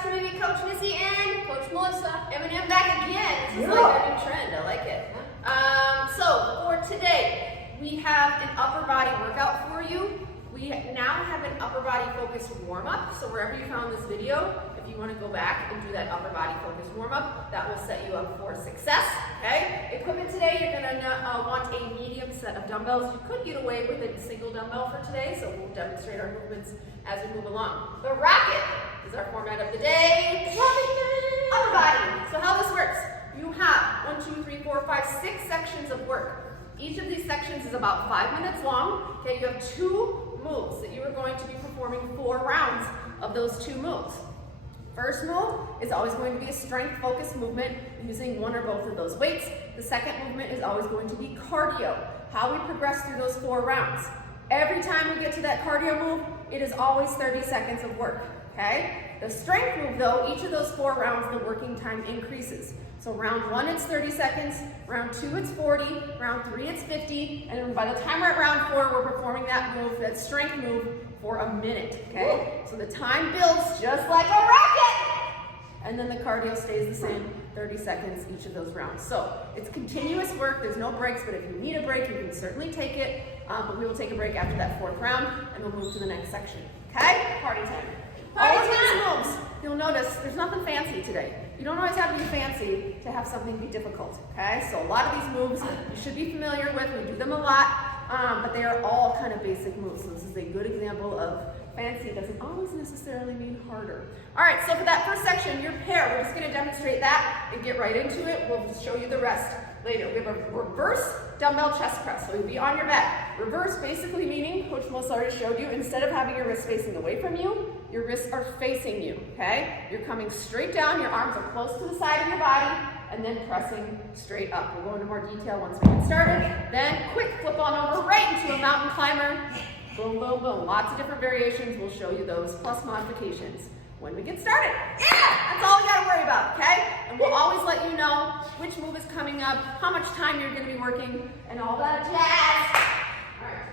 Press Community Coach Missy and Coach Melissa. Eminem back again. This is like our new trend. I like it. So for today, we have an upper body workout for you. We now have an upper body focused warm up. So wherever you found this video, if you want to go back and do that upper body focused warm up, that will set you up for success. Okay. Equipment today, you're going to want a medium set of dumbbells. You could get away with a single dumbbell for today, so we'll demonstrate our movements as we move along. The racket is our format of the day. Upper body. So how this works, you have 1, 2, 3, 4, 5, 6 sections of work. Each of these sections is about 5 minutes long. Okay, you have 2 moves that you are going to be performing 4 rounds of those 2 moves. First move is always going to be a strength-focused movement using one or both of those weights. The second movement is always going to be cardio, how we progress through those 4 rounds. Every time we get to that cardio move, it is always 30 seconds of work, okay? The strength move though, each of those 4 rounds, the working time increases. So round 1, it's 30 seconds, round 2, it's 40, round 3, it's 50, and by the time we're at round 4, we're performing that move, that strength move, for a minute, okay? So the time builds just like a rocket, and then the cardio stays the same, 30 seconds each of those rounds. So it's continuous work, there's no breaks, but if you need a break, you can certainly take it, but we will take a break after that 4th round, and we'll move to the next section, okay? Party time. All of these moves, you'll notice there's nothing fancy today. You don't always have to be fancy to have something be difficult, okay? So a lot of these moves you should be familiar with. We do them a lot, but they are all kind of basic moves. So this is a good example of fancy doesn't always necessarily mean harder. All right, so for that first section, your pair, we're just gonna demonstrate that and get right into it. We'll show you the rest later. We have a reverse dumbbell chest press, so you'll be on your back. Reverse basically meaning, Coach Melissa already showed you, instead of having your wrists facing away from you, your wrists are facing you, okay? You're coming straight down, your arms are close to the side of your body, and then pressing straight up. We'll go into more detail once we get started. Then quick flip on over right into a mountain climber. Boom, boom, boom. Lots of different variations. We'll show you those, plus modifications when we get started. Yeah, that's all you gotta worry about, okay? And we'll always let you know which move is coming up, how much time you're gonna be working, and all that jazz. All right,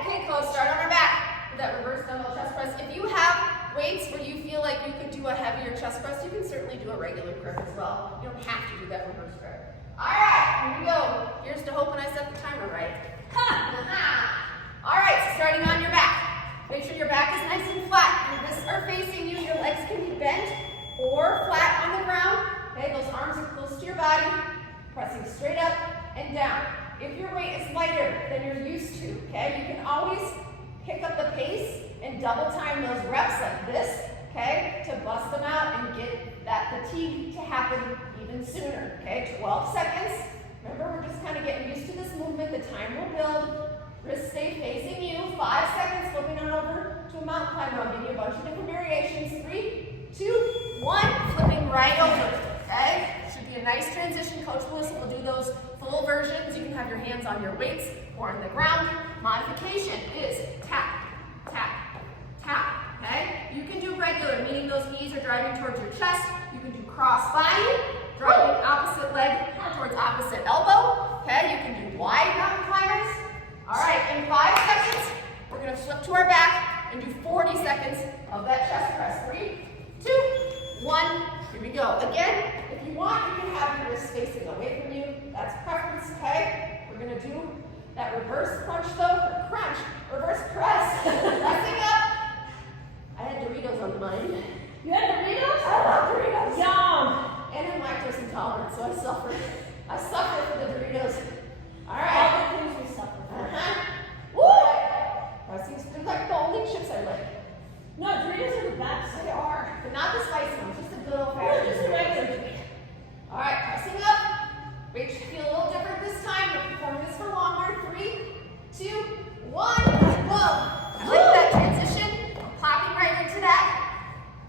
okay, coach, start on our back with that reverse dumbbell chest press. If you have weights where you feel like you could do a heavier chest press, you can certainly do a regular grip as well. You don't have to do that reverse grip. All right, here we go. Here's to hoping I set the timer right. All right, so starting on your back. Make sure your back is nice and flat. Your wrists are facing you. Your legs can be bent or flat on the ground. Okay, those arms are close to your body. Pressing straight up and down. If your weight is lighter than you're used to, okay, you can always pick up the pace and double time those reps like this, okay, to bust them out and get that fatigue to happen even sooner, okay? 12 seconds. Remember, we're just kind of getting used to this movement. The time will build. Wrists stay facing you. 5 seconds, flipping on over to a mountain climber. I'll give you a bunch of different variations. 3, 2, 1, flipping right over, okay? Should be a nice transition. Coach Melissa will do those full versions. You can have your hands on your weights or on the ground. Modification is tap, tap, tap, okay? You can do regular, meaning those knees are driving towards your chest. You can do cross body, driving opposite leg towards opposite elbow, okay? You can do wide mountain climbers. All right, in 5 seconds, we're gonna flip to our back and do 40 seconds of that chest press. 3, 2, 1, here we go. Again, if you want, you can have your wrists facing away from you. That's preference, okay? We're gonna do that reverse crunch though, reverse press, pressing up. I had Doritos on mine. You had Doritos? I love Doritos. Yum! And I'm lactose intolerant, so I suffer for the Doritos. All right. All the things we suffer for. Woo! Pressing, they're like the only chips I like. No, Doritos are the best. They are, but not the spicy ones, just a good old Or fashioned. just a regular Dorito. All right, pressing up. Weight should feel a little different this time. We're performing this for longer. 3, 2, 1, boom. I like that transition. Popping right into that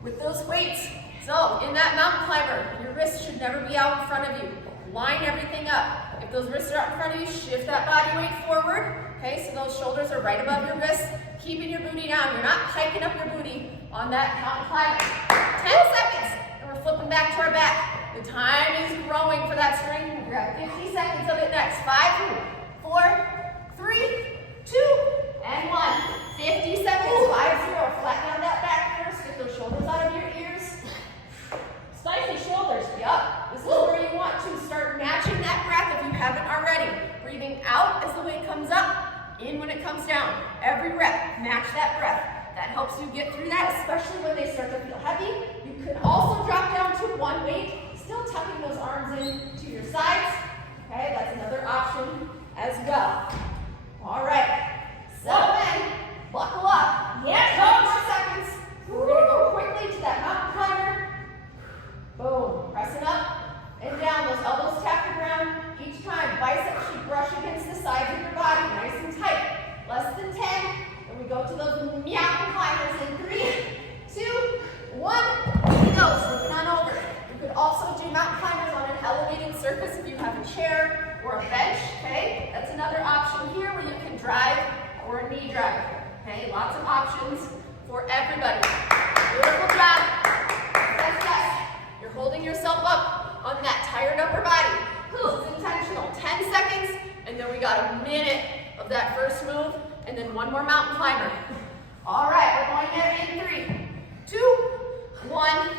with those weights. So in that mountain climber, your wrists should never be out in front of you. Line everything up. If those wrists are out in front of you, shift that body weight forward. Okay, so those shoulders are right above your wrists, keeping your booty down. You're not hiking up your booty on that mountain climber. 10 seconds, and we're flipping back to our back. The time is growing for that strength. We'll grab 50 seconds of it next. 5, 4, 3, 2, and 1. 50 seconds. 5, 0. Flatten out that back first. that breath. That helps you get through that, especially when they start to feel heavy. You could also drop down to one weight, still tucking those arms in to your sides. Okay, that's another option as well. All right, settle in, buckle up. Yeah, 10 more seconds. We're gonna go quickly to that mountain climber. Boom, pressing up and down, those elbows tap the ground. Each time, biceps should brush against the sides of your body, nice and tight. Less than 10, and we go to those mountain climbers in 3, 2, 1. Here we go, flipping on over. You could also do mountain climbers on an elevated surface if you have a chair or a bench, okay? That's another option here where you can drive or a knee drive, okay? Lots of options for everybody. Beautiful job. Yes, yes. You're holding yourself up on that tired upper body. This is intentional. 10 seconds, and then we got a minute of that first move, and then one more mountain climber. All right, we're going there in 3, 2, 1.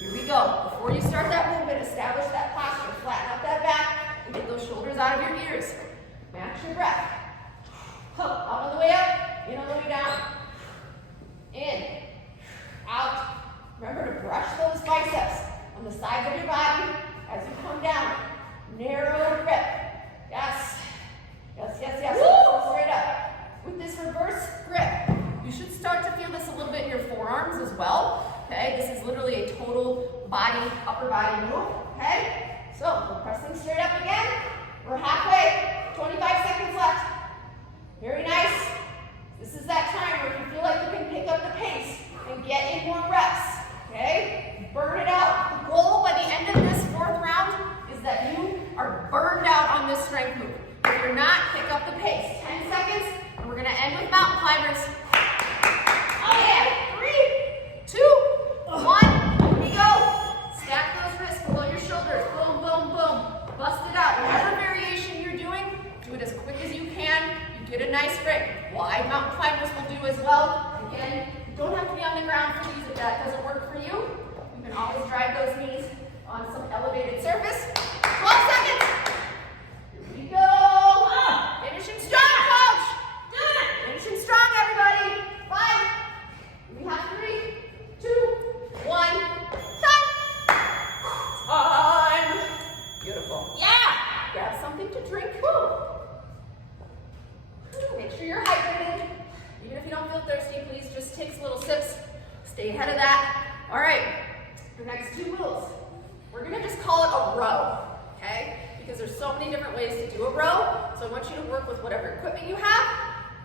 Here we go. Before you start that movement, establish that posture. Flatten out that back and get those shoulders out of your ears. Match your breath. Out on the way up, in on the way down. In, out. Remember to brush those biceps on the sides of your body as you come down. Narrow grip. Yes. Yes, yes, yes. Go straight up. With this reverse grip, you should start to feel this a little bit in your forearms as well. Okay, this is literally a total body, upper body move. Okay, so we're pressing straight up again. We're halfway. 25 seconds left. Very nice. This is that time where you feel like you can pick up the pace and get in more reps. Okay, burn it out. The goal by the end of this 4th round is that you are burned out on this strength move. If you're not, pick up the pace. 10 seconds, and we're gonna end with mountain climbers. Oh yeah, 3, 2, 1, here we go. Stack those wrists below your shoulders. Boom, boom, boom. Bust it out. Whatever variation you're doing, do it as quick as you can. You get a nice break. Wide mountain climbers will do as well. Again, you don't have to be on the ground for these if that doesn't work for you. You can always drive those knees on some elevated surface. 12 seconds. Here we go. Finishing strong, coach. Finishing strong, everybody. 5. We have 3, 2, 1. Time. Beautiful. Yeah. Grab something to drink. Woo. Make sure you're hydrated. Even if you don't feel thirsty, please just take little sips. Stay ahead of that. All right. The next 2 moves. We're gonna just call it a row, okay? Because there's so many different ways to do a row. So I want you to work with whatever equipment you have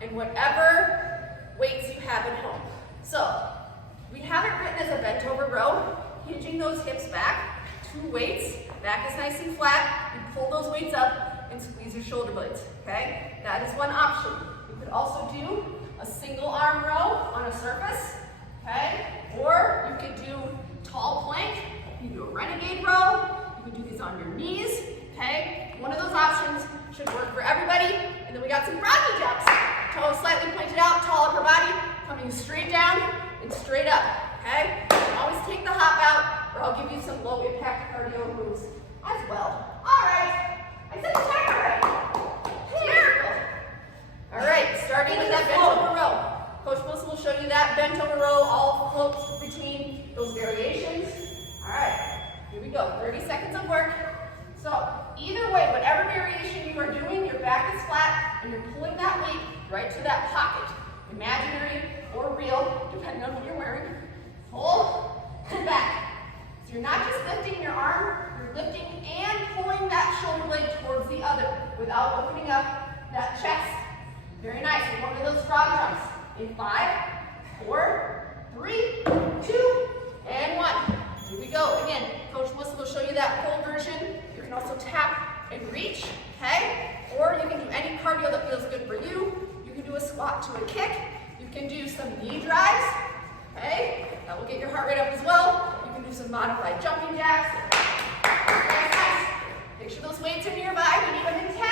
and whatever weights you have at home. So we have it written as a bent over row, hinging those hips back, 2 weights, back is nice and flat. You pull those weights up and squeeze your shoulder blades, okay? That is one option. You could also do a single arm row on a surface, okay? Or you could do tall plank. You can do a renegade row. You can do these on your knees, okay? One of those options should work for everybody. And then we got some Rocky jumps. Toes slightly pointed out, tall upper body, coming straight down and straight up, okay? You can always take the hop out, or I'll give you some low impact cardio moves as well. All right, I said the timer right. Miracle. All right, starting with that bent over row. Coach Melissa will show you that bent over row, all floats between those variations. All right, here we go, 30 seconds of work. So either way, whatever variation you are doing, your back is flat and you're pulling that weight right to that pocket, imaginary or real, depending on what you're wearing. Pull and back. So you're not just lifting your arm, you're lifting and pulling that shoulder blade towards the other without opening up that chest. Very nice, and one of those frog jumps. In 5, 4, 3, 2, and 1. Here we go. Again, Coach Melissa will show you that full version. You can also tap and reach, okay? Or you can do any cardio that feels good for you. You can do a squat to a kick. You can do some knee drives, okay? That will get your heart rate up as well. You can do some modified jumping jacks. Nice, nice. Make sure those weights are nearby. We need them in 10.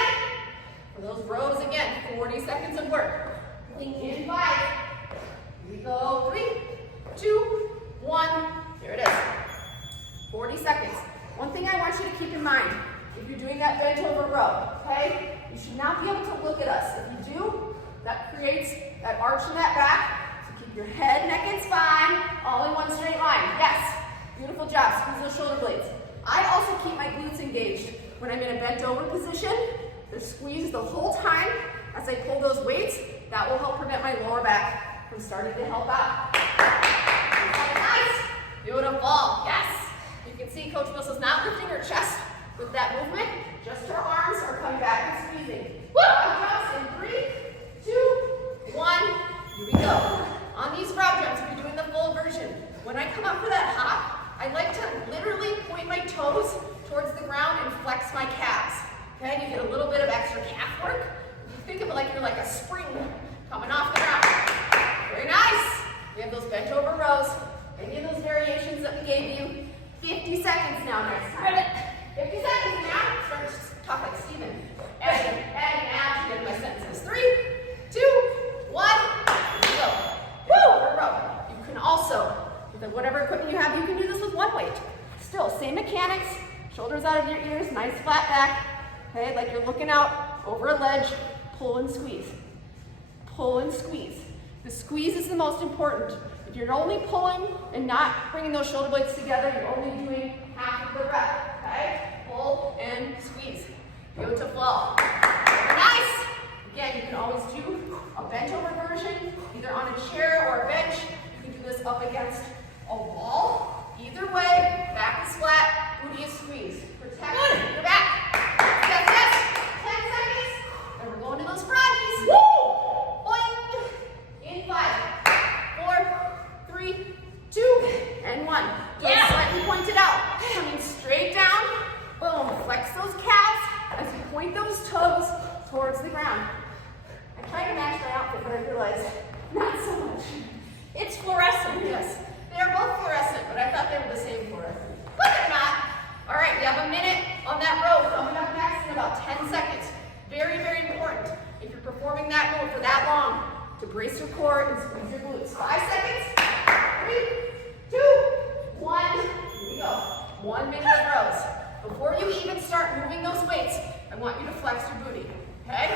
For those rows, again, 40 seconds of work. In 5. Here we go. 3, 2, 1. There it is. 40 seconds. One thing I want you to keep in mind, if you're doing that bent over row, okay, you should not be able to look at us. If you do, that creates that arch in that back. bent over position. Just squeeze the whole time as I pull those weights. That will help prevent my lower back from starting to help out. Nice. Beautiful. Yes. You can see Coach Melissa's not lifting her chest with that movement. Just her arms are coming back and squeezing. Brow jumps in 3, 2, 1. Here we go. On these brow jumps, we're doing the full version. When I come up for that hop, I like to literally point my toes towards the ground and flex my calves. Okay, you get a little bit of extra calf work. You think of it like you're like a spring coming off the ground. Very nice. We have those bent over rows. Any of those variations that we gave you. 50 seconds now next time. 50 seconds now. Start to talk like Steven. Adding abs to get my sentences. 3, 2, 1. Here we go. Woo! Over row. You can also, with whatever equipment you have, you can do this with one weight. Still, same mechanics. Shoulders out of your ears, nice flat back. Okay, like you're looking out over a ledge. Pull and squeeze. Pull and squeeze. The squeeze is the most important. If you're only pulling and not bringing those shoulder blades together, you're only doing half of the rep. Okay? Pull and squeeze. Beautiful. Nice. Again, you can always do a bent over version, either on a chair or a bench. You can do this up against a wall. Either way, back is flat, booty is squeezed. Protect your back. Yes, yes. 10 seconds. And we're going to those froggies. Woo! Boing. In 5, 4, 3, 2, and 1. Yeah. Slightly pointed out. Coming straight down. Boom. Flex those calves as you point those toes towards the ground. I tried to match my outfit, but I realized not so much. It's fluorescent. Yes. They're both fluorescent, but I thought they were the same fluorescent. But they're not. All right, we have a minute on that row. Coming up next in about 10 seconds. Very, very important. If you're performing that move for that long, to brace your core and squeeze your glutes. 5 seconds. 3, 2, 1. Here we go. 1 minute of rows. Before you even start moving those weights, I want you to flex your booty. Okay?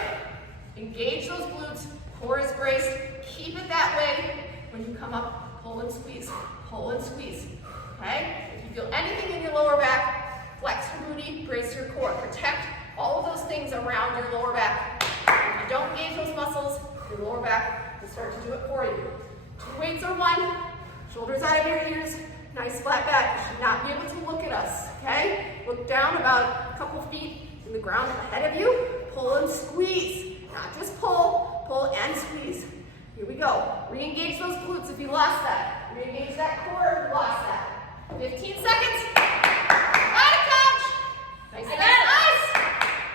Engage those glutes. Core is braced. Keep it that way. When you come up, pull and squeeze. Pull and squeeze. Okay? If you feel anything in your lower back, flex your booty, brace your core. Protect all of those things around your lower back. If you don't engage those muscles, your lower back will start to do it for you. 2 weights or 1. Shoulders out of your ears. Nice flat back. You should not be able to look at us. Okay? Look down about a couple feet in the ground ahead of you. Pull and squeeze. Not just pull, pull and squeeze. Here we go. Re-engage those glutes if you lost that. Re-engage that core if you lost that. 15 seconds. Got it, coach. Nice, nice, nice.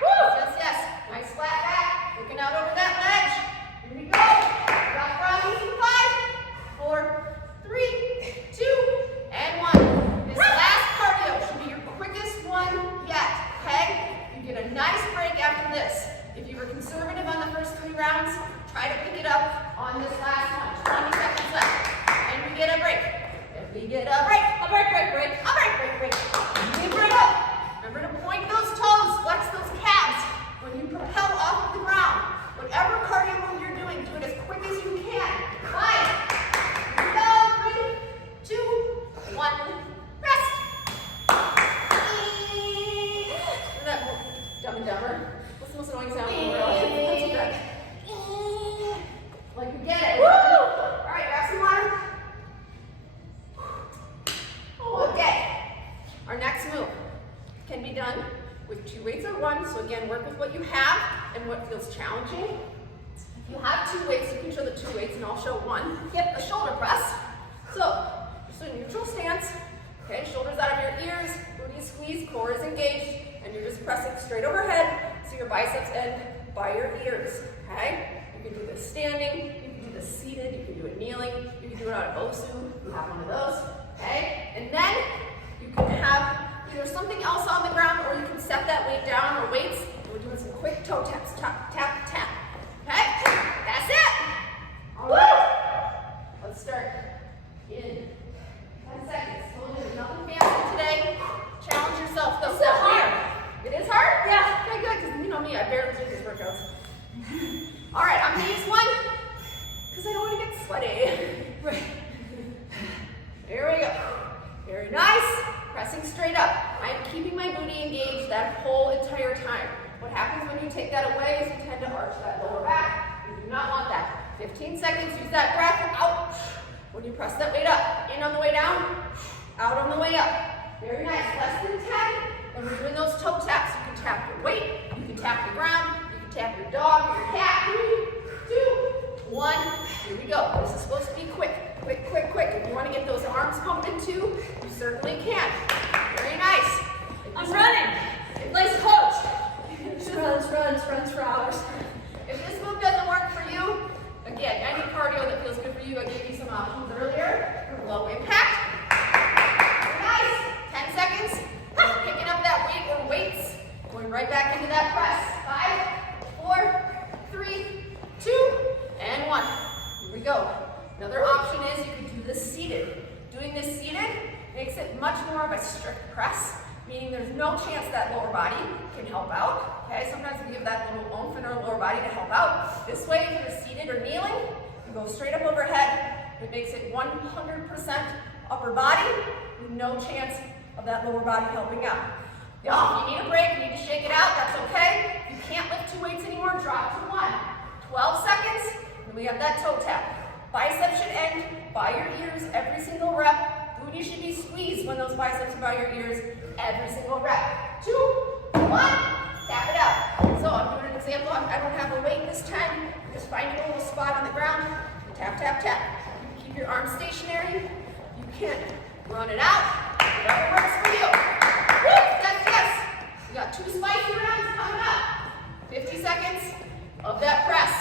Woo. Yes, yes. Nice flat back. Looking out over that ledge. Here we go. Got froggies in 5, 4, 3, 2, and 1. This last cardio should be your quickest one yet. Okay? You get a nice break after this. If you were conservative on the first 3 rounds, try to pick it up on this last one. 20 seconds left. And we get a break. And we get a break. A break, break, break. A break, break, break. We break up. Remember to point those toes, flex those calves. When you propel off of the ground, whatever cardio move you're doing, do it as quick as you can. 5. Here we go. 3, 2, 1. Rest. Isn't that Dumb and Dumber? What's the most annoying sound in the world? That's what that. Like you get it. Woo! All right, grab some water. Okay. Our next move can be done with 2 weights or 1. So again, work with what you have and what feels challenging. If you have 2 weights, you can show the 2 weights and I'll show 1. Yep, a shoulder press. So just a neutral stance. Okay, shoulders out of your ears, booty is squeezed, core is engaged, and you're just pressing straight overhead so your biceps end by your ears. Okay? You can do this standing, you can do this seated, you can do it kneeling, you can do it out of Osu, you have one of those. Okay? And then you can have either something else on the ground or you can set that weight down or weights. We're doing some quick toe taps. Tap, tap, tap. Okay? That's it. All right. Let's start in 10 seconds. Nothing fancy today. Challenge yourself though. Is it hard? It is hard? Yeah. Okay, good, because you know me, I barely do these workouts. All right, I'm going to use one because I don't want to get sweaty. Right. There we go. Very nice. Pressing straight up. I'm keeping my booty engaged that whole entire time. take that away is you tend to arch that lower back. You do not want that. 15 seconds, use that breath out when you press that weight up. In on the way down, out on the way up. Very nice, less than 10. When we're doing those toe taps, you can tap your weight, you can tap the ground, you can tap your dog, your cat. 3, 2, 1, here we go. This is supposed to be quick, quick, quick, quick. If you want to get those arms pumping too, you certainly can. Very nice. I'm running. Nice coach. Runs for hours. If this move doesn't work for you, again, any cardio that feels good for you, I gave you some options earlier. Low impact. Nice. 10 seconds. Picking up that weight or weights. Going right back into that press. 5, 4, 3, 2, and 1. Here we go. Another option is you can do this seated. Doing this seated makes it much more of a strict press, meaning there's no chance that lower body can help out. Okay, sometimes we give that little oomph in our lower body to help out. This way, if you're seated or kneeling, you go straight up overhead. It makes it 100% upper body with no chance of that lower body helping out. If you need a break, you need to shake it out, that's okay. If you can't lift 2 weights anymore, drop to 1. 12 seconds, and we have that toe tap. Biceps should end by your ears every single rep. Booty should be squeezed when those biceps are by your ears every single rep. 2, 1, tap it out. So I'm doing an example. I don't have a weight this time. Just finding a little spot on the ground. Tap, tap, tap. You can keep your arms stationary. You can run it out. Whatever works for you. Woo, yes. We got 2 spicy rounds coming up. 50 seconds of that press.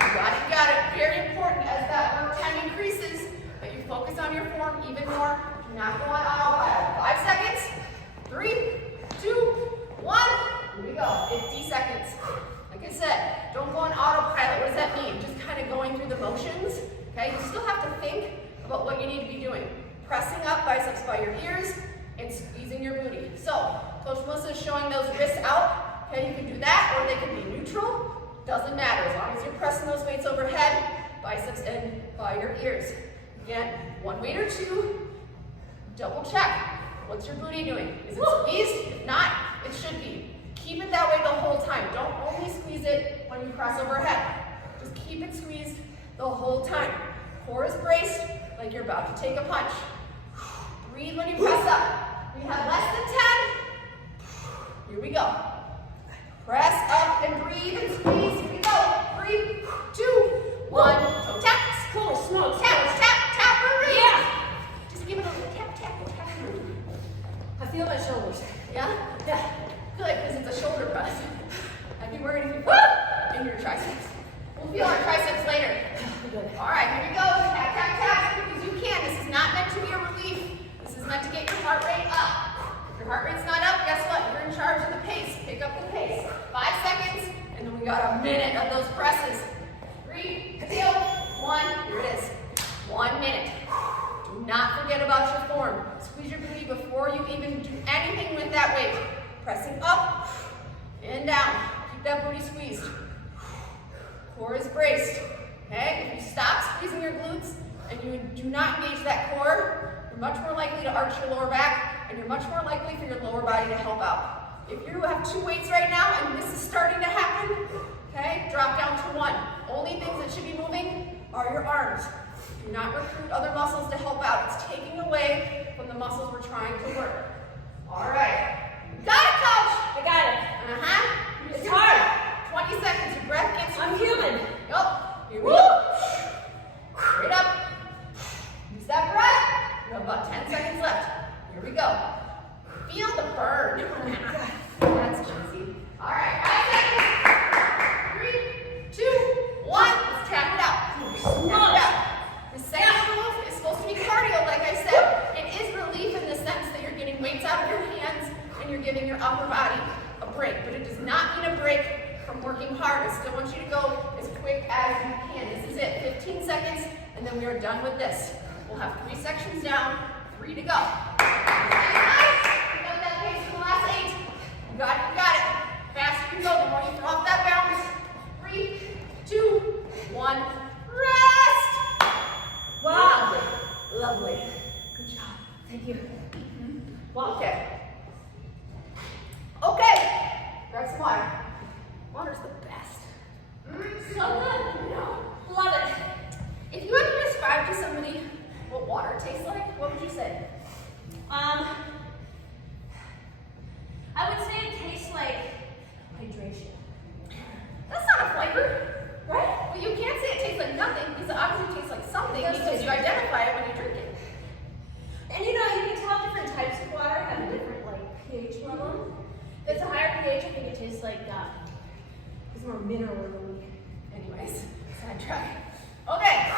You got it. Very important as that work time increases that you focus on your form even more. Do not go on autopilot. 5 seconds. 3, 2, 1. Here we go. 50 seconds. Like I said, don't go on autopilot. What does that mean? Just kind of going through the motions. Okay, you still have to think about what you need to be doing. Pressing up, biceps by your ears, and squeezing your booty. So, Coach Melissa is showing those wrists out. Okay, you can do that, or they can be neutral. Doesn't matter, as long as you're pressing those weights overhead, biceps in by your ears. Again, 1 weight or 2, double check. What's your booty doing? Is it squeezed? If not, it should be. Keep it that way the whole time. Don't only squeeze it when you press overhead. Just keep it squeezed the whole time. Core is braced like you're about to take a punch. Breathe when you press up. We have less than 10. Here we go. Press up and breathe and squeeze. Here we go. 3, 2, 1. Toe taps. Holy smokes. Tap, tap, tap, breathe. Yeah. Just give it a little tap, tap, tap. I feel my shoulders. Yeah? Yeah. Good, because it's a shoulder press. I'd be worried if you in your triceps. We'll feel our triceps later. Good. All right, here we go. Tap, tap, tap, because you can. This is not meant to be a relief. This is meant to get your heart rate up. If your heart rate's not up, guess what? You're in charge of the pace. Pick up the pace. 5 seconds, and then we got a minute of those presses. 3, 2, 1. Here it is. 1 minute. Do not forget about your form. Squeeze your booty before you even do anything with that weight. Pressing up and down. Keep that booty squeezed. Core is braced. Okay? If you stop squeezing your glutes and you do not engage that core, you're much more likely to arch your lower back, and you're much more likely for your lower body to help out. If you have 2 weights right now and this is starting to happen, okay, drop down to 1. Only things that should be moving are your arms. Do not recruit other muscles to help out. It's taking away from the muscles we're trying to work. All right. Got it, Coach? I got it. Uh-huh. It's hard. 20 seconds. Your breath gets you. I'm human. Yup. Here we go. Straight up. Use that breath. You have about 10 seconds left. Here we go. Feel the burn. That's cheesy. All right. 5 seconds. 3, 2, 1. Let's tap it out. Tap it out. The second move is supposed to be cardio, like I said. It is relief in the sense that you're getting weights out of your hands and you're giving your upper body a break. But it does not mean a break from working hard. I still want you to go as quick as you can. This is it. 15 seconds, and then we are done with this. We'll have 3 sections down, 3 to go. Nice. Pick up that pace for the last 8. You got it, you got it. Faster you go, the more you throw off that balance. 3, 2, 1. Rest. Wow. Lovely. Good job. Thank you. Okay. Okay. Grab some water. Water's what water tastes like, what would you say? I would say it tastes like hydration. That's not a flavor. Right? Well, you can't say it tastes like nothing because it obviously tastes like something It does because taste you like- identify it when you drink it. And you know, you can tell different types of water have a different like pH level. If it's a higher pH, I think it tastes like it's more mineral-y. Anyways, sidetrack. Okay,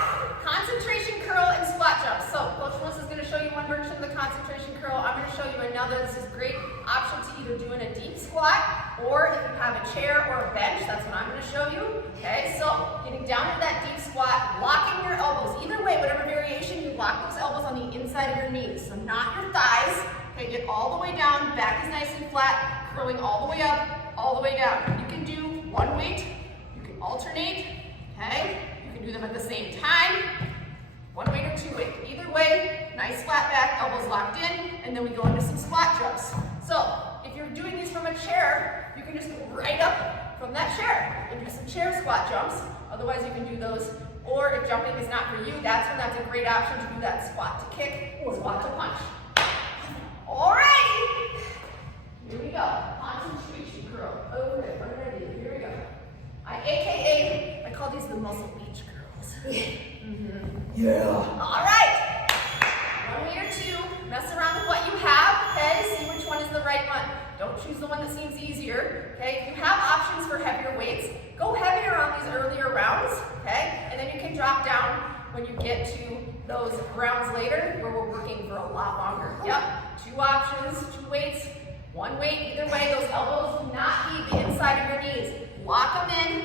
concentration curl and squat jumps. So Coach Melissa's going to show you one version of the concentration curl. I'm going to show you another. This is a great option to either do in a deep squat or if you have a chair or a bench, that's what I'm going to show you. Okay, so getting down to that deep squat, locking your elbows. Either way, whatever variation, you lock those elbows on the inside of your knees. So not your thighs. Okay, get all the way down, back is nice and flat, curling all the way up, all the way down. You can do one weight, you can alternate, okay? You can do them at the same time, one weight or two weight. Either way, nice flat back, elbows locked in, and then we go into some squat jumps. So if you're doing these from a chair, you can just go right up from that chair and do some chair squat jumps. Otherwise, you can do those. Or if jumping is not for you, that's a great option to do that squat to kick or squat to punch. Alrighty, here we go. Concentration curl. Okay, ready. Here we go. I call these the muscle beach curls. Yeah. All right. One way or two. Mess around with what you have. Okay. See which one is the right one. Don't choose the one that seems easier. Okay. If you have options for heavier weights, go heavier on these earlier rounds. Okay. And then you can drop down when you get to those rounds later where we're working for a lot longer. Yep. Two options, two weights, one weight. Either way, those elbows do not leave the inside of your knees. Lock them in.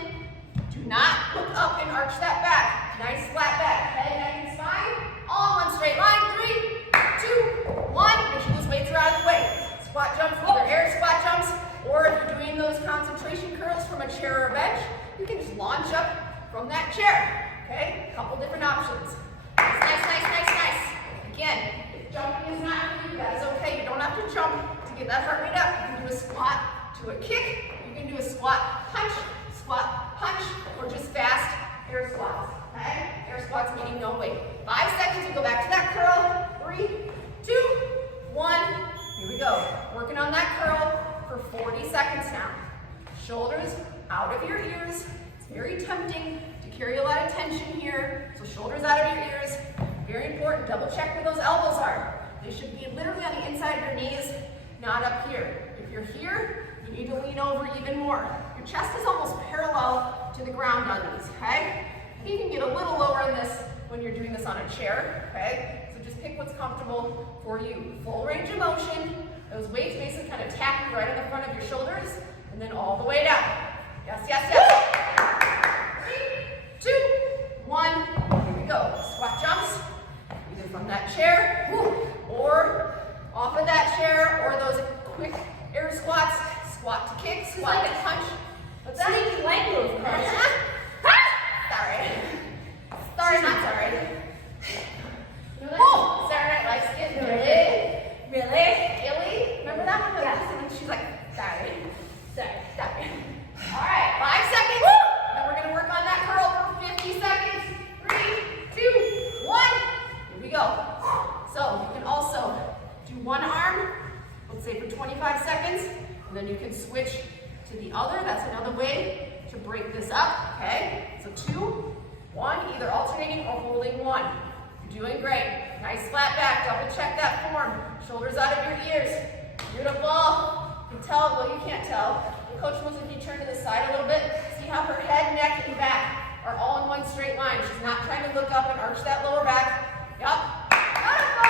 Do not look up and arch that back. Nice flat back. Head, neck, and spine. All in one straight line. 3, 2, 1. Make sure those weights are out of the way. Squat jumps, either air squat jumps, or if you're doing those concentration curls from a chair or a bench, you can just launch up from that chair. Okay? A couple different options. Nice, nice, nice, nice, nice. Again, if jumping is not for you, that is okay. You don't have to jump to get that heart rate up. You can do a squat to a kick. You can do a squat punch, or just fast air squats. Okay? Air squats meaning no weight. 5 seconds, we go back to that curl. 3, 2, 1. Here we go. Working on that curl for 40 seconds now. Shoulders out of your ears. It's very tempting to carry a lot of tension here. So shoulders out of your ears. Very important. Double check where those elbows are. They should be literally on the inside of your knees, not up here. If you're here, you need to lean over even more. Your chest is almost parallel to the ground on these, okay? You can get a little lower on this when you're doing this on a chair, okay? So just pick what's comfortable for you. Full range of motion. Those weights basically kind of tap you right on the front of your shoulders, and then all the way down. Yes, yes, yes. 3, 2, 1. Here we go. Squat jumps, either from that chair, or off of that chair, or those quick air squats, squat to kick, squat to punch. What's that? Sneaky leg move, Coach. Sorry. Sorry, not sorry. Oh, Saturday Night Lights skit. Really? Gilly? Remember that one? Yeah. And she's like, sorry. Sorry. Sorry. All right, 5 seconds. And then we're going to work on that curl for 50 seconds. 3, 2, 1. Here we go. So you can also do one arm, let's say for 25 seconds, and then you can switch to the other. That's another way to break this up, okay? So 2, 1, either alternating or holding 1. You're doing great. Nice flat back, double check that form. Shoulders out of your ears. Beautiful. You can tell, well you can't tell. Coach Melissa, if you turn to the side a little bit, see how her head, neck, and back are all in one straight line. She's not trying to look up and arch that lower back. Yup. Beautiful.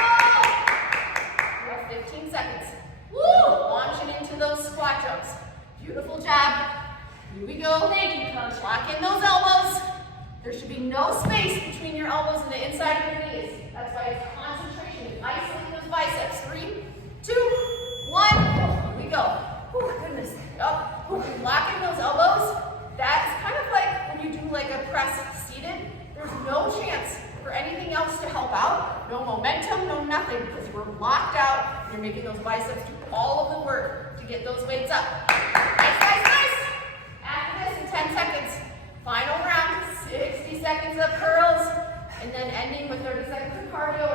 We have 15 seconds. Woo! Launching into those squat jumps. Beautiful job. Here we go. Thank you, Coach. Lock in those elbows. There should be no space between your elbows and the inside of your knees. That's why it's concentration. Isolate those biceps. 3, 2, 1. Here we go. Oh, goodness. Yup. Lock in those elbows. That's kind of like when you do like a press seated. There's no chance for anything else to help out. No momentum, no nothing, because we're locked out. You're making those biceps do all of the work to get those weights up. Nice, nice, nice. After this in 10 seconds, final round, 60 seconds of curls, and then ending with 30 seconds of cardio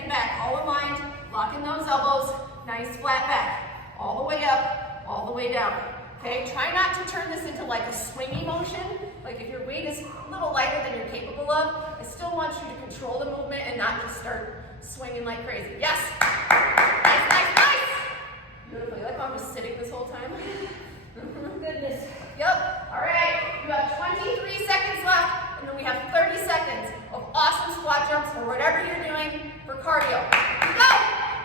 and back, all aligned, locking those elbows, nice flat back, all the way up, all the way down. Okay, try not to turn this into like a swingy motion. Like if your weight is a little lighter than you're capable of, I still want you to control the movement and not just start swinging like crazy. Yes. Nice, nice, nice. Beautiful. Like I'm just sitting this whole time. Goodness. Yep. All right. You have 23 seconds left, and then we have 30 seconds of awesome squat jumps or whatever you're doing for cardio. Here we go.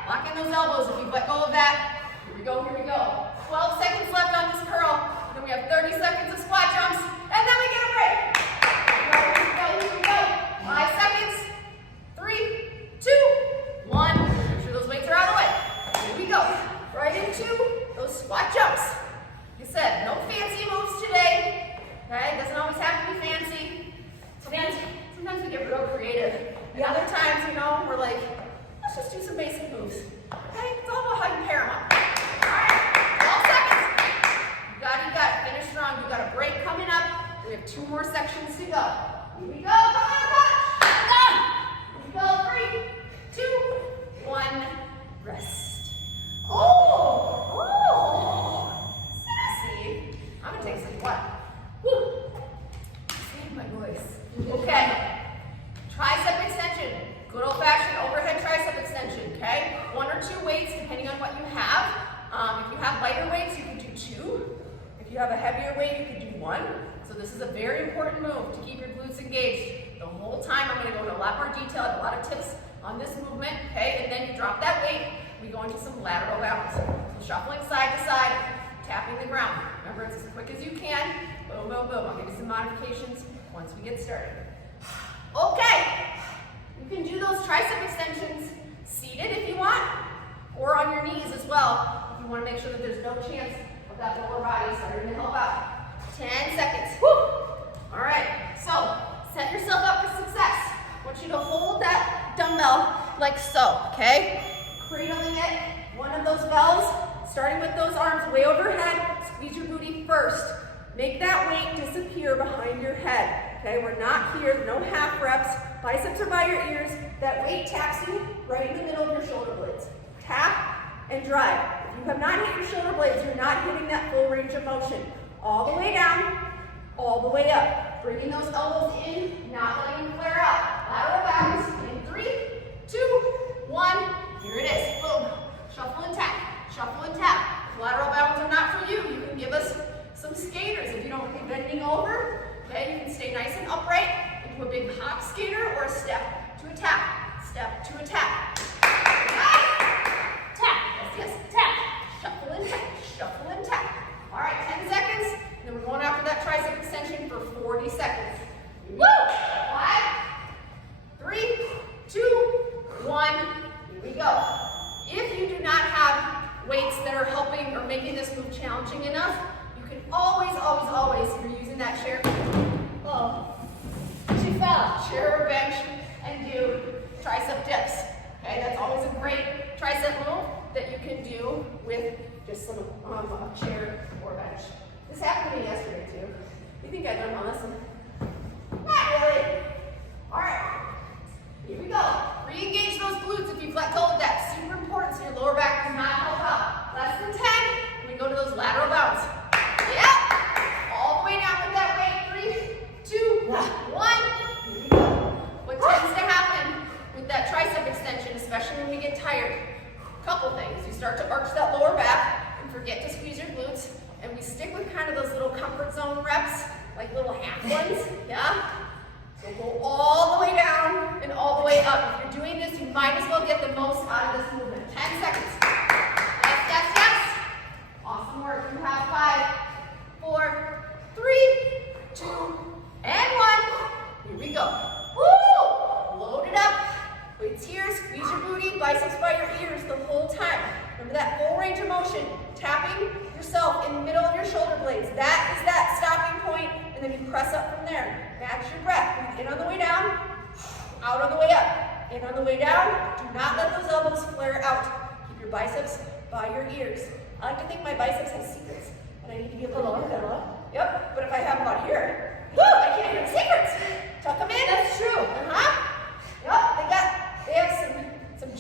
Lock in those elbows. If you let go of that, here we go, here we go. 12 seconds left on this curl. Then we have 30 seconds of squat jumps, and then we get a break. Here we go. 5 seconds. 3, 2, 1. Make sure those weights are out of the way. Here we go. Right into those squat jumps. Like I said, no fancy moves today. Okay? It doesn't always have to be fancy. Sometimes we get real creative. And other times, you know, we're like, let's just do some basic moves. Okay? It's all about how you pair them up. Alright, 12 seconds. You got it. Finish strong. You got a break coming up. We have 2 more sections to go. Here we go. Come on, come on. Here we go. 3, 2, 1. Rest. Sassy. I'm gonna take some blood. Woo. Save my voice. Okay. Tricep extension. Good old-fashioned overhead tricep extension, okay? 1 or 2 weights, depending on what you have. If you have lighter weights, you can do 2. If you have a heavier weight, you can do 1. So this is a very important move to keep your glutes engaged. The whole time, I'm gonna go into a lot more detail, I have a lot of tips on this movement, okay? And then you drop that weight, we go into some lateral bounce. So shuffling side to side, tapping the ground. Remember, it's as quick as you can. Boom, boom, boom. I'll give you some modifications once we get started. Okay. You can do those tricep extensions seated if you want, or on your knees as well, if you want to make sure that there's no chance of that lower body starting to help out. 10 seconds. Woo! All right, so set yourself up for success. I want you to hold that dumbbell like so, okay? Cradling it, one of those bells, starting with those arms way overhead, squeeze your booty first. Make that weight disappear behind your head, okay? We're not here, no half reps. Biceps are by your ears. That weight taps you right in the middle of your shoulder blades. Tap and drive. If you have not hit your shoulder blades, you're not hitting that full range of motion. All the way down, all the way up. Bringing those elbows in, not letting them flare out. Lateral bounce in 3, 2, 1. Here it is. Boom. Shuffle and tap. Shuffle and tap. If lateral bounds are not for you, you can give us some skaters. If you don't be bending over, okay, you can stay nice and upright. Do a big hop skater or a step to a tap. Step to a tap. Tap. Yes, tap. Shuffle and tap. Shuffle and tap. All right, 10 seconds. And then we're going after that tricep extension for 40 seconds. Woo! 5, 3, 2, 1. Here we go. If you do not have weights that are helping or making this move challenging enough, you can always, if you're using that chair, chair or bench, and do tricep dips. Okay, that's always a great tricep move that you can do with just some a chair or bench. This happened to me yesterday too. You think I learned my lesson? Not really. All right, here we go. Re-engage those glutes if you've let go of that. Super important so your lower back does not help out. Less than 10, and we go to those lateral bounce. Yep. All the way down with that weight. 3, 2, 1. What tends to happen with that tricep extension, especially when we get tired, couple things. You start to arch that lower back and forget to squeeze your glutes, and we stick with kind of those little comfort zone reps, like little half ones, yeah? So go all the way down and all the way up. If you're doing this, you might as well get the most out of this movement. 10 seconds. Yes, yes, yes. Awesome work. You have 5, 4, 3, 2, and 1. Here we go. Woo! Load it up. Weights here, squeeze your booty, biceps by your ears the whole time. Remember that full range of motion, tapping yourself in the middle of your shoulder blades. That is that stopping point, and then you press up from there. Match your breath. In on the way down, out on the way up. In on the way down, do not let those elbows flare out. Keep your biceps by your ears. I like to think my biceps have secrets, and I need to be a little more better. Yep, but if I have them out here, I can't hear the secrets. Tuck them in. That's true. Yep, they have some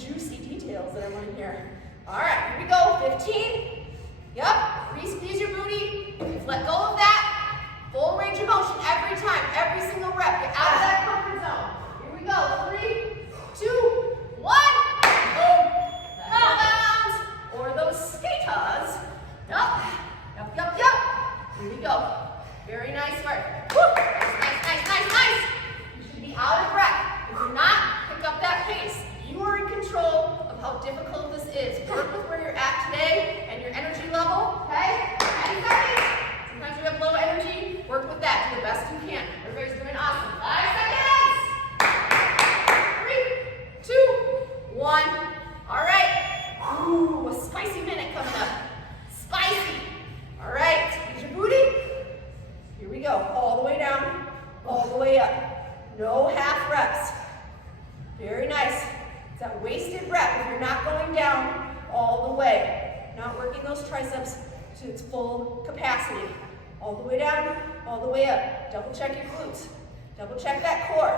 that wasted rep if you're not going down all the way. Not working those triceps to its full capacity. All the way down, all the way up. Double check your glutes. Double check that core.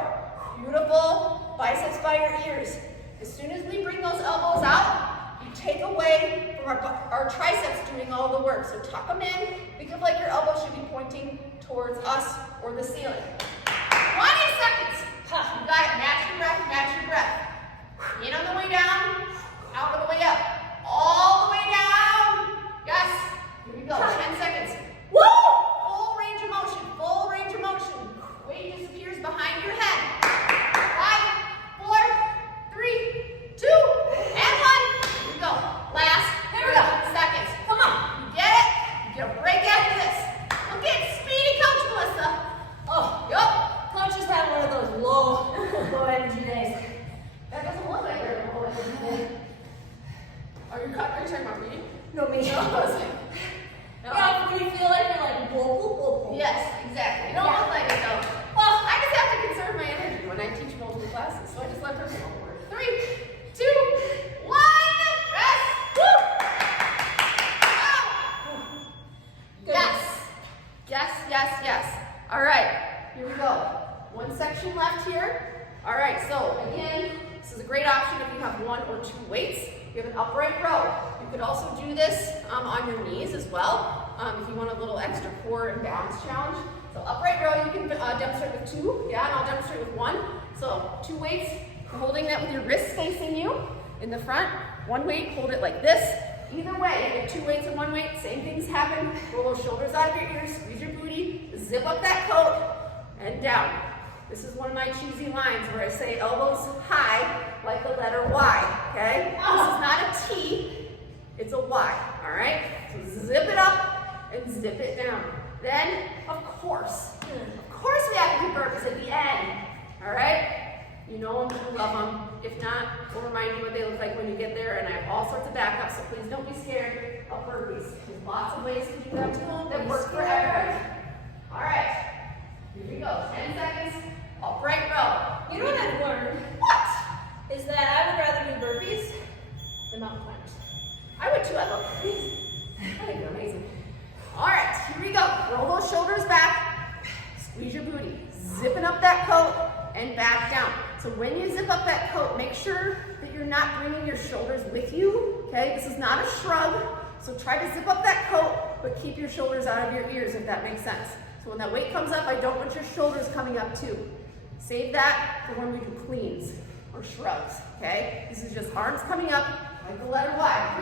Beautiful biceps by your ears. As soon as we bring those elbows out, you take away from our triceps doing all the work. So tuck them in. Think of like your elbows should be pointing towards us or the ceiling. 20 seconds. You got it. Match your breath, match your breath. In on the way down, out on the way up. All the way down. Yes. Here we go. 10 seconds. Woo! Full range of motion. Full range of motion. Weight disappears behind your head. 5, 4, 3, 2, and 1. Here we go. Last 30 seconds. Come on. You get it? You get a break after this. Look at speedy coach, Melissa. Oh, Yup. Coach just had one of those low energy days. That doesn't look like you're low energy. Are you talking about me? No, me. No. Yeah, when you feel like you're like, whoa. Yes, exactly. You don't look like it though. Well, I just have to conserve my energy when I teach multiple classes, so I just let her go over. 3, 2, 1, rest. Woo! Yes. Yes, yes, yes. All right, here we go. One section left here. All right, so again, this is a great option if you have 1 or 2 weights. You have an upright row. You could also do this on your knees as well if you want a little extra core and balance challenge. So upright row, you can demonstrate with 2. Yeah, and I'll demonstrate with 1. So 2 weights, you're holding that with your wrists facing you in the front. 1 weight, hold it like this. Either way, if you have 2 weights and 1 weight, same things happen. Roll those shoulders out of your ears, squeeze your booty, zip up that coat, and down. This is one of my cheesy lines where I say elbows high like the letter Y, okay? This is not a T, it's a Y, all right? So zip it up and zip it down. Then, of course we have to do burpees at the end, all right? You know them, you love them. If not, we'll remind you what they look like when you get there, and I have all sorts of backups, so please don't be scared of burpees. There's lots of ways to do them that work for everybody. All right, here we go, 10 seconds. Upright row. You know what I've learned? What? Is that I would rather do burpees than mountain climbers. I would too. I love burpees. I think they're amazing. All right, here we go. Roll those shoulders back. Squeeze your booty. Zipping up that coat and back down. So when you zip up that coat, make sure that you're not bringing your shoulders with you. Okay, this is not a shrug. So try to zip up that coat, but keep your shoulders out of your ears if that makes sense. So when that weight comes up, I don't want your shoulders coming up too. Save that for when we do cleans or shrugs, okay? This is just arms coming up like the letter Y.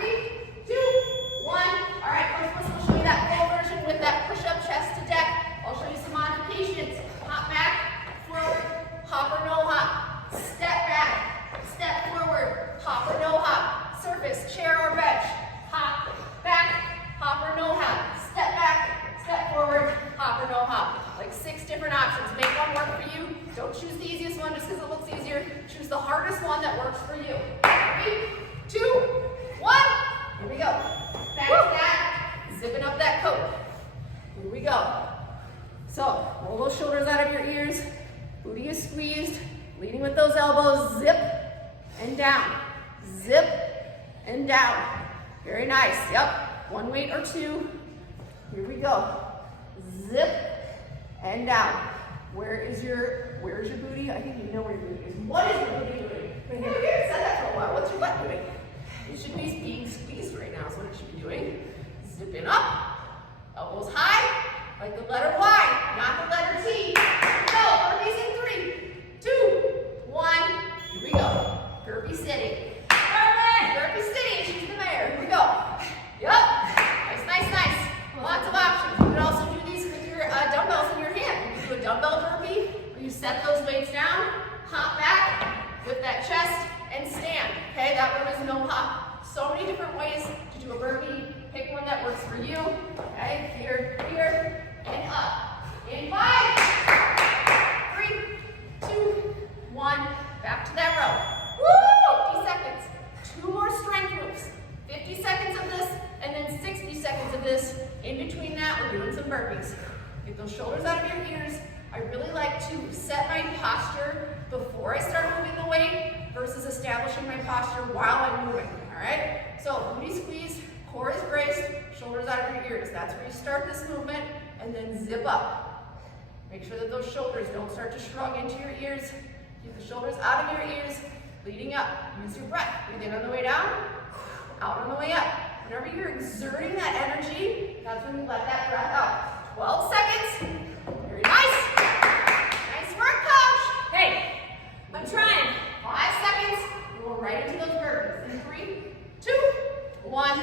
3, 2, 1. All right, first we'll show you that full version with that push-up chest to deck. I'll show you some modifications. Hop back, forward, hop or no hop. Step back, step forward, hop or no hop. Surface, chair or bench. Hop back, hop or no hop. Step back, step forward, hop or no hop. Like 6 different options. Make one work for you. Don't choose the easiest one just because it looks easier. Choose the hardest one that works for you. 3, 2, 1. Here we go. Back to that. Zipping up that coat. Here we go. So, roll those shoulders out of your ears. Booty is squeezed. Leading with those elbows. Zip and down. Zip and down. Very nice. Yep. 1 weight or 2. Here we go. Zip and down. Where's your booty? I think you know where your booty is. What is your booty doing? We haven't said that for a while. What's your butt doing? It should be being squeezed right now is what it should be doing. Zipping up. Elbows high, like the letter Y, not the letter T. Go. Burpees in 3, 2, 1. Here we go. Burpee sitting. Burpee sitting. She's the mayor. Here we go. Yep. Nice. Lots of options. You can also do these with your dumbbells in your hand. You can do a dumbbell burpee where you set those weights down, hop back with that chest, and stand. Okay, that one is no hop. So many different ways to do a burpee. Pick one that works for you. Okay, here, and up. In 5, 3, 2, 1. Back to that row. Woo! 50 seconds. 2 more strength moves. 50 seconds of this, and then 60 seconds of this. In between that, we're doing some burpees. Get those shoulders out of your ears. I really like to set my posture before I start moving the weight versus versus establishing my posture while I'm moving, all right? So booty squeeze, core is braced, shoulders out of your ears. That's where you start this movement, and then zip up. Make sure that those shoulders don't start to shrug into your ears. Keep the shoulders out of your ears, leading up. Use your breath. Breathe in on the way down, out on the way up. Whenever you're exerting that energy, that's when you let that breath out. 12 seconds. Very nice. Nice work, coach. Hey, I'm trying. 5 seconds. We'll go right into those burpees. In 3, 2, 1.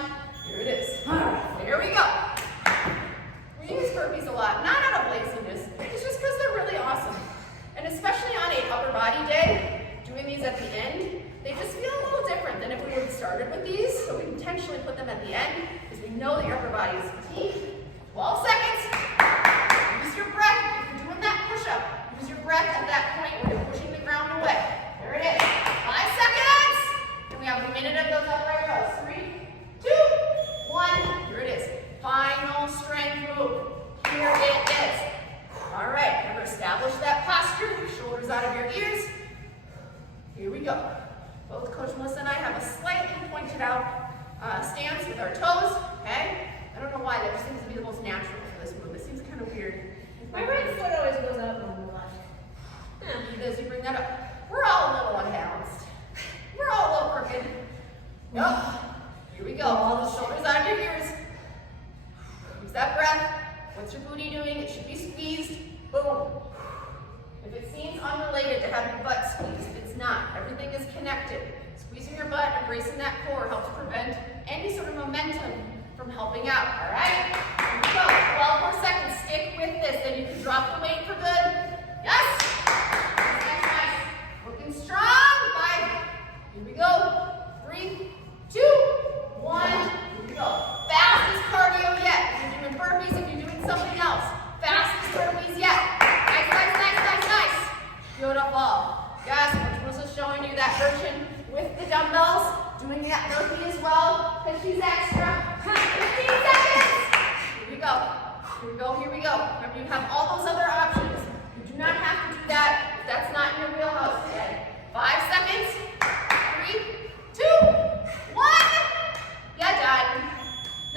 Here it is. All right, there we go. We use burpees a lot, not out of laziness. It's just because they're really awesome. And especially on an upper body day, doing these at the end, they just feel a little different than if we would have started with these. So we intentionally put them at the end because we know that your upper body is fatigued. 12 seconds. Use your breath. If you're doing that push-up, use your breath at that point where you're pushing the ground away. There it is. 5 seconds. And we have a minute of those upright rows. 3, 2, 1. Here it is. Final strength move. Here it is. All right. Remember, establish that posture. Shoulders out of your ears. Here we go. Both Coach Melissa and I have a slightly pointed out stance with our toes, okay? I don't know why, that just seems to be the most natural for this move. It seems kind of weird. My right foot always goes up on the left. As you bring that up, we're all a little unbalanced. We're all a little crooked. Yep. Here we go. All the shoulders out of your ears. Use that breath. What's your booty doing? It should be squeezed. Boom. If it seems unrelated to having your butt squeezed, it's not. Everything is connected. Squeezing your butt and bracing that core helps prevent any sort of momentum from helping out, all right? Here we go. 12 more seconds. Stick with this. Then you can drop the weight for good. Yes? Nice, nice. Looking strong. 5. Here we go. 3, 2, 1. Here we go. Fastest cardio yet. If you're doing burpees, if you're doing something else. Fastest burpees yet. Nice, nice, nice, nice, nice. Beautiful. Yes, Coach Melissa's showing you that version with the dumbbells. Doing that burpee as well, because she's extra. 15 seconds. Here we go. Here we go, here we go. Remember, you have all those other options. You do not have to do that if that's not in your wheelhouse today. 5 seconds. 3, 2, 1. Yeah, done.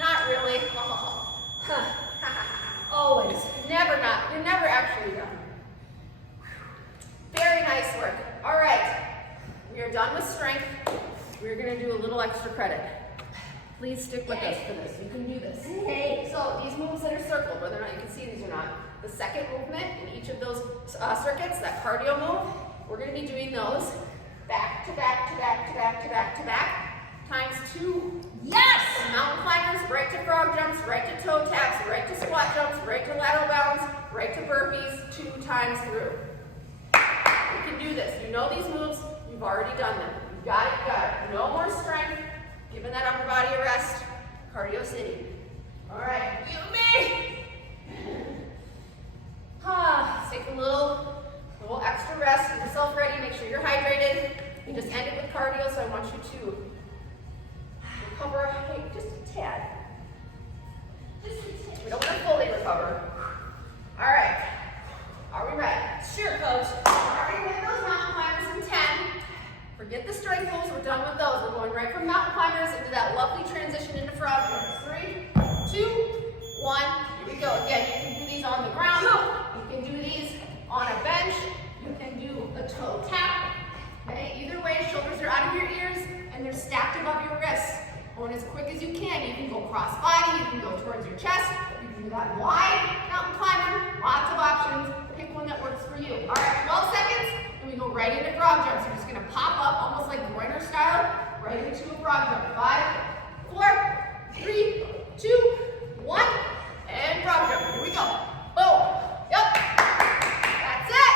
Not really. Always. Never not. You're never actually done. Very nice work. All right. We are done with strength. We're going to do a little extra credit. Please stick with us for this. You can do this. Hey. So these moves that are circled, whether or not you can see these or not, the second movement in each of those circuits, that cardio move, we're going to be doing those back to back to back to back to back to back times 2. Yes! From mountain climbers, right to frog jumps, right to toe taps, right to squat jumps, right to lateral bounds, right to burpees 2 times through. You can do this. You know these moves. You've already done them. You got it, you got it. No more strength. Giving that upper body a rest. Cardio City. All right. You me. Take a little extra rest. Get yourself ready. Make sure you're hydrated. We just ended with cardio, so I want you to recover just a tad. Just a tad. We don't want to fully recover. All right. Are we ready? Sure, Coach. Starting with those mountain climbers in 10. Forget the strength moves. We're done with those. We're going right from mountain climbers into that lovely transition into frog jumps. 3, 2, 1. Here we go. Again, you can do these on the ground. You can do these on a bench. You can do a toe tap. Okay? Either way, shoulders are out of your ears and they're stacked above your wrists. Going as quick as you can. You can go cross body. You can go towards your chest. You can do that wide mountain climber. Lots of options. Pick one that works for you. All right, 12 seconds. And we go right into frog jumps. You're just going to pop up almost like Groiner style right into a frog jump. 5, 4, 3, 2, 1, and frog jump. Here we go. Boom. Yep. That's it.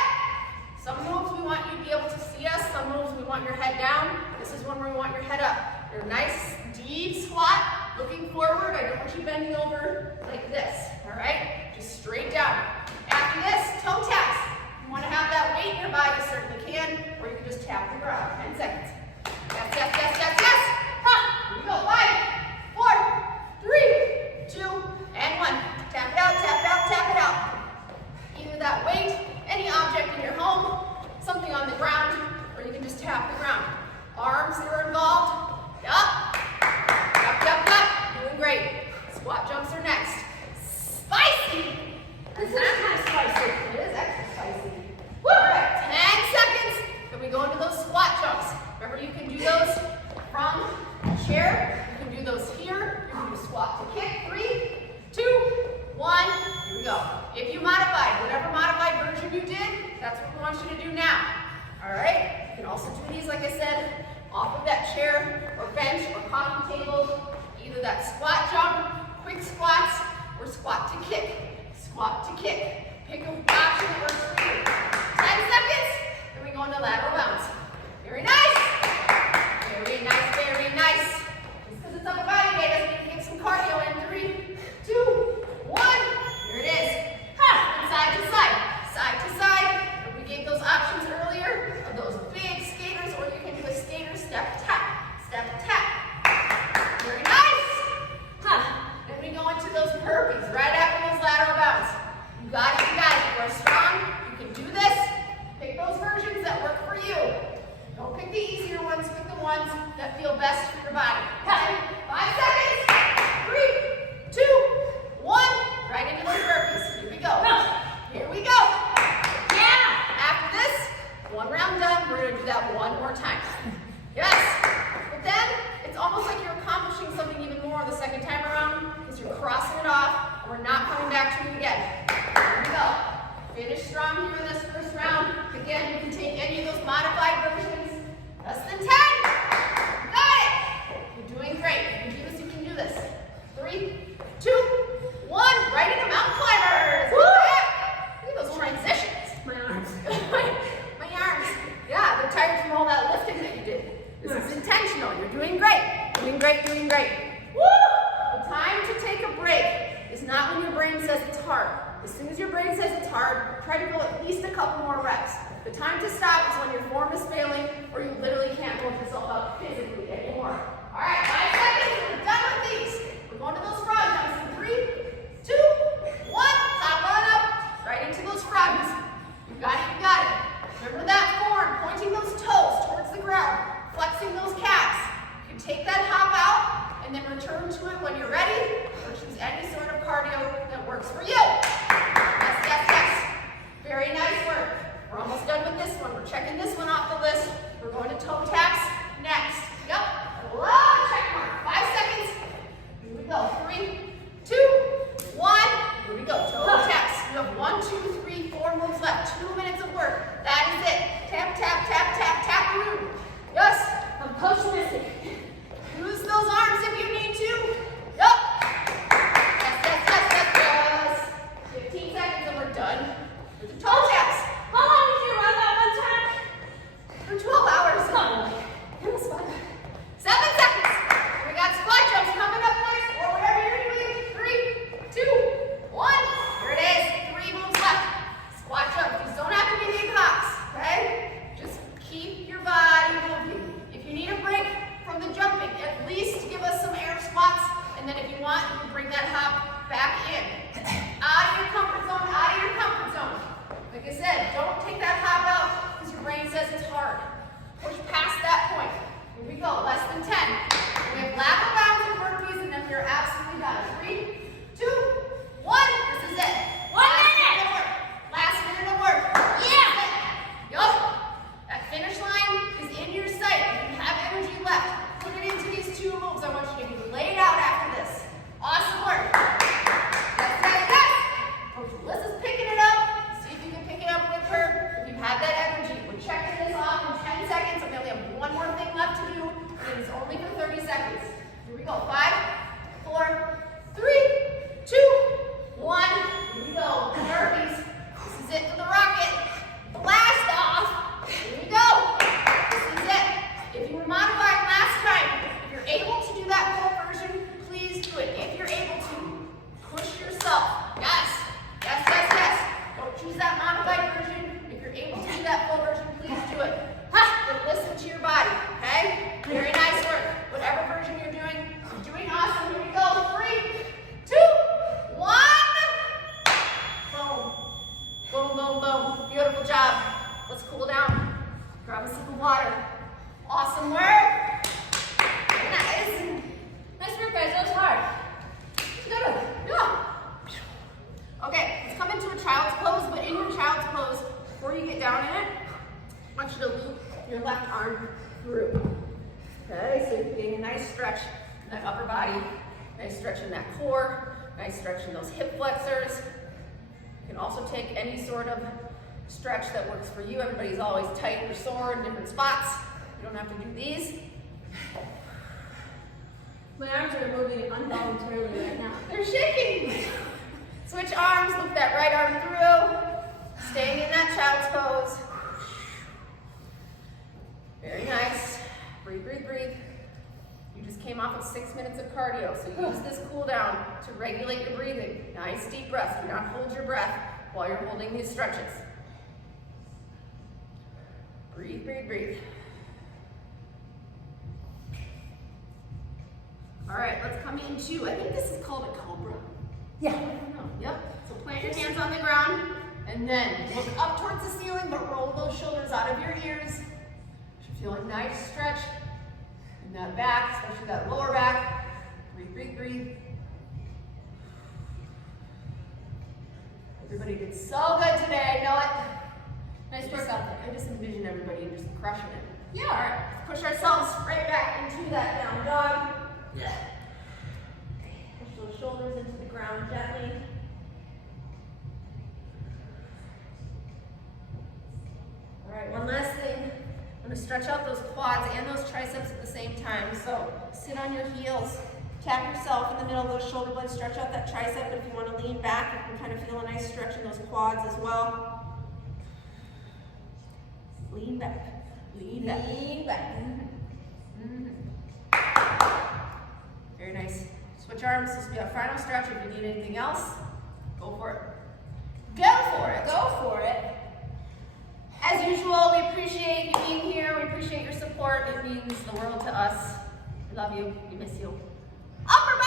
Some moves we want you to be able to see us. Some moves we want your head down. This is one where we want your head up. Your nice deep squat, looking forward. I don't want you bending over like this. All right? Just straight down. After this, toe taps. You want to have that weight nearby, you certainly can, or you can just tap the ground. 10 seconds. Yes, yes, yes, yes, yes. Here we go. 5, 4, 3, 2, and 1. Tap it out, tap it out, tap it out. Either that weight, any object in your home, something on the ground, or you can just tap the ground. you can do those from a chair. You can do those here. You can do squat to kick. 3, 2, 1. Here we go. If you modified, whatever modified version you did, that's what we want you to do now. All right? You can also do these, like I said, off of that chair or bench or coffee table. Either that squat jump, quick squats, or squat to kick. Squat to kick. Pick an option that works for you. 10 seconds, then we go into lateral bounce. Very nice. Very nice, very nice. Just because it's upper body day doesn't mean you get some cardio in. 3, 2, 1. Here it is. Side to side. Side to side. We gave those options earlier of those big skaters, or you can do a skater step tap. Step tap. Very nice. Then we go into those burpees right after those lateral bounce. You got it, you got it. You are strong. You can do this. Pick those versions that work for you. Don't pick the easier ones, pick the ones that feel best for your body. 5 seconds. 3, 2, 1. Right into those burpees. Here we go. Here we go. Yeah. After this, one round done. We're going to do that one more time. Yes. But then, it's almost like you're accomplishing something even more the second time around because you're crossing it off and we're not coming back to it again. Here we go. Finish strong here in this first round. Again, you can take any of those modified versions. Less than 10. Got it. You're doing great. You can do this, you can do this. 3, 2, 1. Right into mountain climbers. Woo! Look at those transitions. My arms. My arms. Yeah, they're tired from all that lifting that you did. This is intentional. You're doing great. Doing great, doing great. Woo! The time to take a break is not when your brain says it's hard. As soon as your brain says it's hard, try to go at least a couple more reps. The time to stop is when your form is failing or you literally can't hold yourself up physically anymore. All right, 5 seconds. We're done with these. We're going to those frog jumps in 3, 2, 1. Hop on up. Right into those frogs. You got it, you got it. Remember that form, pointing those toes towards the ground, flexing those calves. You can take that hop out and then return to it when you're ready, or choose any sort of cardio that works for you. Yes, yes, yes. Very nice work. We're almost done with this one. We're checking this one off the list. We're going to toe taps next. Yep. I love a check mark. 5 seconds. Here we go. 3, 2, 1. Here we go. Toe taps. You have 1, 2, 3, 4 moves left. 2 minutes of work. That is it. Tap, tap, tap, tap, tap. Yes. I'm Coach Mystic. Use those arms if you need to. Yup. Yes, yes, yes, yes, yes. 15 seconds and we're done with the toe taps. How long did you run that one time? For 12 hours. Oh, It was fun. 7 seconds. We got squat jumps coming up next, or whatever you're doing. 3, 2, 1. Here it is. 3 moves left. Squat jump. These don't have to be big hops, okay? Just keep your body moving. If you need a break from the jumping, at least give us some air squats, and then if you want, you can bring that hop back in. Out of your comfort zone, out of your comfort zone. Like I said, don't take that hop out because your brain says it's hard. Push past that point. Here we go, less than 10. We have lateral bounds and burpees, and then we're absolutely done. 3, 2, 1. This is it. 1 minute. Of work. Last minute of work. Yeah. Yup. That finish line is in your sight. If you have energy left, put it into these 2 moves. I want you to be laid out after this. Awesome work. Yes, yes, yes. Coach Melissa's picking it up. See if you can pick it up with her. If you have that energy, we're checking this off in 10 seconds. We only have one more thing left to do, and it's only for 30 seconds. Here we go. 5, 4, 3, 2, 1. Here we go. Burpees. This is it for the rocket. Blast off. Here we go. This is it. If you were modified last time, if you're able to do that full version, please do it. If you're able to, push yourself. Yes. Yes, yes, yes. Don't choose that modified version. If you're able to do that full version, please do it. Then listen to your body, okay? Very nice work. Whatever version you're doing nice stretch in that upper body, nice stretch in that core, nice stretch in those hip flexors. You can also take any sort of stretch that works for you. Everybody's always tight or sore in different spots. You don't have to do these. My arms are moving involuntarily right now. They're shaking. Switch arms, loop that right arm through. Staying in that child's pose. Very nice. Breathe, breathe, breathe. You just came off of 6 minutes of cardio, so use this cool down to regulate your breathing. Nice deep breaths. Do not hold your breath while you're holding these stretches. Breathe, breathe, breathe. All right, let's come into, I think this is called a cobra. Yeah. I don't know. Yep. So plant your hands on the ground and then look up towards the ceiling, but roll those shoulders out of your ears. Should feel a nice stretch in that back, especially that lower back. Breathe, breathe, breathe. Everybody did so good today. I know it. Nice workout there. I just envision everybody just crushing it. Yeah. All right, let's push ourselves right back into that down dog. Push those shoulders into the ground gently. All right, one last thing. I'm gonna stretch out those quads and those triceps at the same time. So sit on your heels, tap yourself in the middle of those shoulder blades, stretch out that tricep, but if you wanna lean back, you can kind of feel a nice stretch in those quads as well. Lean back, lean back. Lean back. Very nice. Switch arms, this will be our final stretch. If you need anything else, go for it. Go for it. Go for it. As usual, we appreciate you being here. We appreciate your support. It means the world to us. We love you. We miss you. Upper